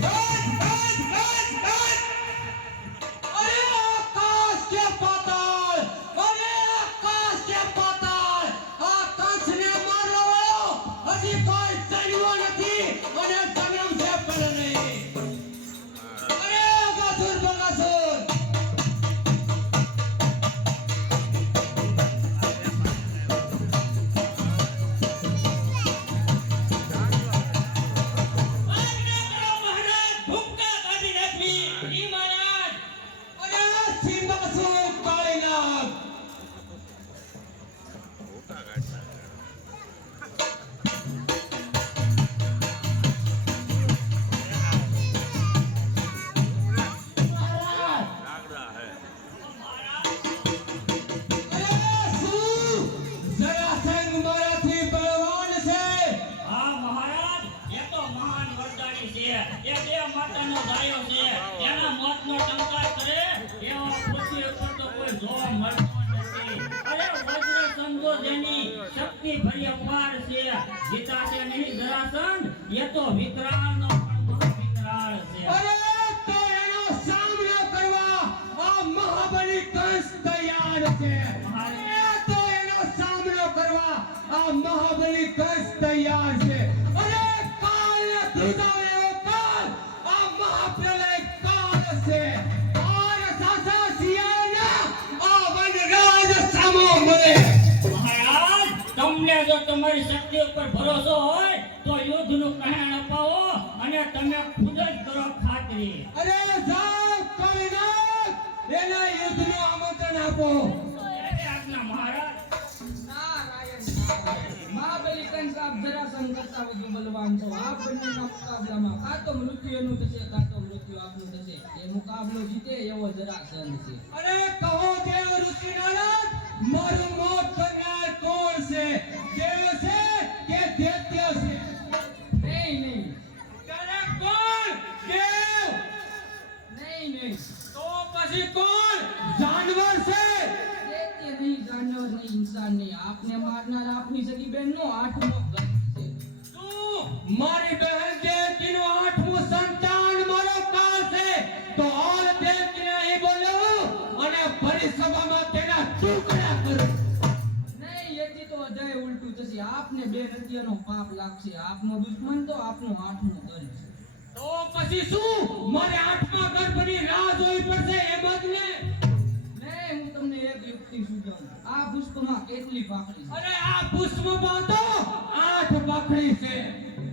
Hey! એનો સામનો કરવા આ મહાબલી કંસ તૈયાર છે. અરે તો એનો સામનો કરવા આ મહાબલી કંસ તૈયાર છે. તમને જો તમારી શક્તિ ઉપર ભરોસો હોય તો યુદ્ધનું કહણ અપાવો અને તમે ખુદ જ કરો ખાતરી. અરે જાઓ કાળીનાથ એને યુદ્ધનું આમંત્રણ આપો. એવી મહારાજ. નારાયણ નારાયણ. મહાબલી કંસ આપ જરાસંઘ કરતા વધુ બલવાન છો. આપ બંનેના મુકાબલામાં કાં તો મૃત્યુ એનું થશે કાં તો મૃત્યુ આપનું થશે. એ મુકાબલો જીતે એવો જરાસંઘ છે. અરે કહો દેવ નહીં જાનવર નહીં આપને મારનાર આપની સગી બહેનનો આઠમો ગણ છે. તું મારી બહેન દેવકીનું આઠમું સંતાન મારો કાળ છે તો ઓલ દેવકીને અહીં બોલો અને પરિસભામાં તેના ટુકડા કરો. નહીં એથી તો અધાય ઉલટું થશે. આપને બે હત્યાનો પાપ લાગશે. આપનો દુશ્મન તો આપનો આઠમો ગણ છે. તો પછી શું? મારે આઠમા ગર્ભની રાહ જોઈ પડશે. એમ જ કેટલી પાકડી અરે આ પુષ્પમાં તો આઠ પાખડી છે.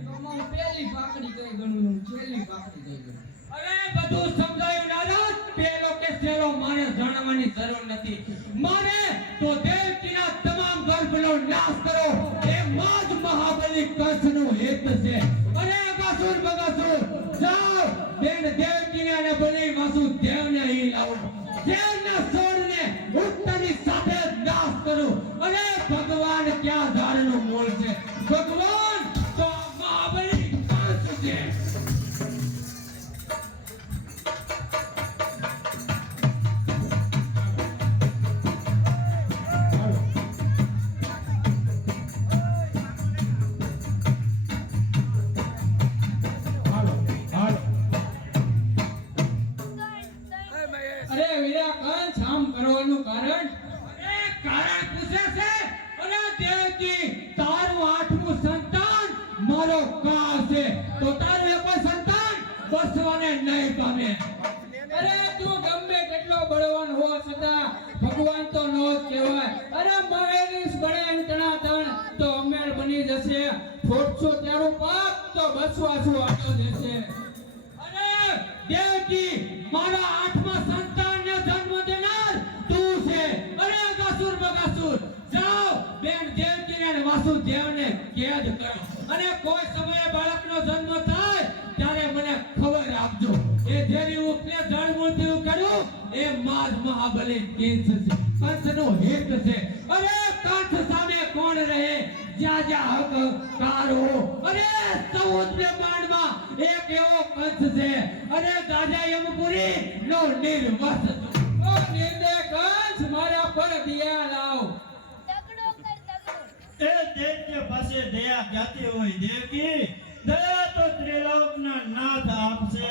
તમારું પહેલી પાકડી કઈ ગણું ને છેલ્લી પાકડી કઈ અરે બધું સમજાયું નારદ? પેલો કે છેલો મારે જાણવાની જરૂર નથી. મારે તો દેવકીના તમામ ગર્ભનો નાશ કરો. એ માં જ મહાબલી કંસનો હેત છે. અરે અગાસુર બગાસુર જાઓ. બેન દેવકીને અને બની વાસુદેવને હી લાવો. દેવના સોળને જ કરો અરે ભગવાન ક્યાં ધારનું મૂળ છે? ભગવાન તો મહાબલી કંસ છે. અરે વીરા કંસ કરવાનું કારણ અરે કારણ પૂછે છે અરે દેવકી તારું આઠમું સંતાન મારો કા છે તારું એક પણ સંતાન બસવાને નહીં પામે. અરે, તું ગમે કેટલો બળવાન હો છતાં ભગવાન તો નો જ કહેવાય. અરે, મહેરીશ બળે તણા તણ તો અમેર બની જશે. ફોટશો ત્યારું પાપ તો બસવાસુ આટો જશે અરે, દેવકી, મારા આઠમા સંતાનને જન્મ દેનાર તું છે. અરે, અગાસુર બગાસુર, જાઓ, બેન દેવકીને અને વાસુદેવને કેદ કરો. અને કોઈ બાળકનો જન્મ થાય ત્યારે મને ખબર આપજો. એ જેની ઉપલે જળમૂળથી કર્યું એ માજ મહાબલી કેસ છે. કંસનો હેત છે. અરે કંસ સામે કોણ રહે? જ્યાં જ્યાં હકકારો અરે ચૌદ બ્રહ્માંડમાં એક એવો કંસ છે. અરે દાદા યમપુરી નો નિર્વસ ઓ નિર્દે કંસ મારા પર દિયા લાવ. તગડો કર તગડો તે દૈત્ય પાસે દયા જાતી હોય દેવકી? ત્રિલોકના નાથ આપશે.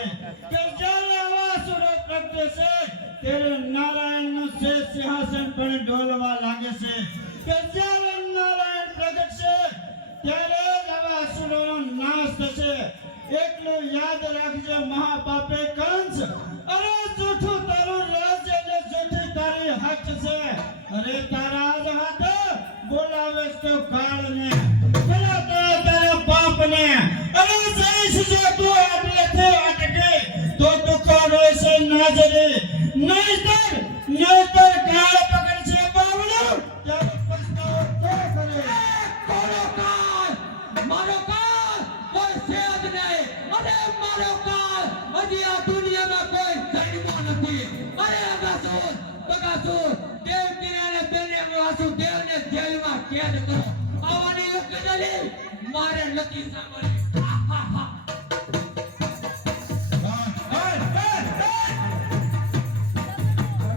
કે જ્યારે અવાસુરો પ્રગટે છે ત્યારે નારાયણનું શેષ સિંહાસન પણ ડોલવા લાગે છે. કે જ્યારે નારાયણ પ્રગટશે, ત્યારે જ અવાસુરોનો નાશ થશે. એટલું યાદ રાખજે મહાપાપે કંસ જેલમાં કેદ કરો આવવાની યોગ્ય દલીલ મારે નથી સાંભળવી.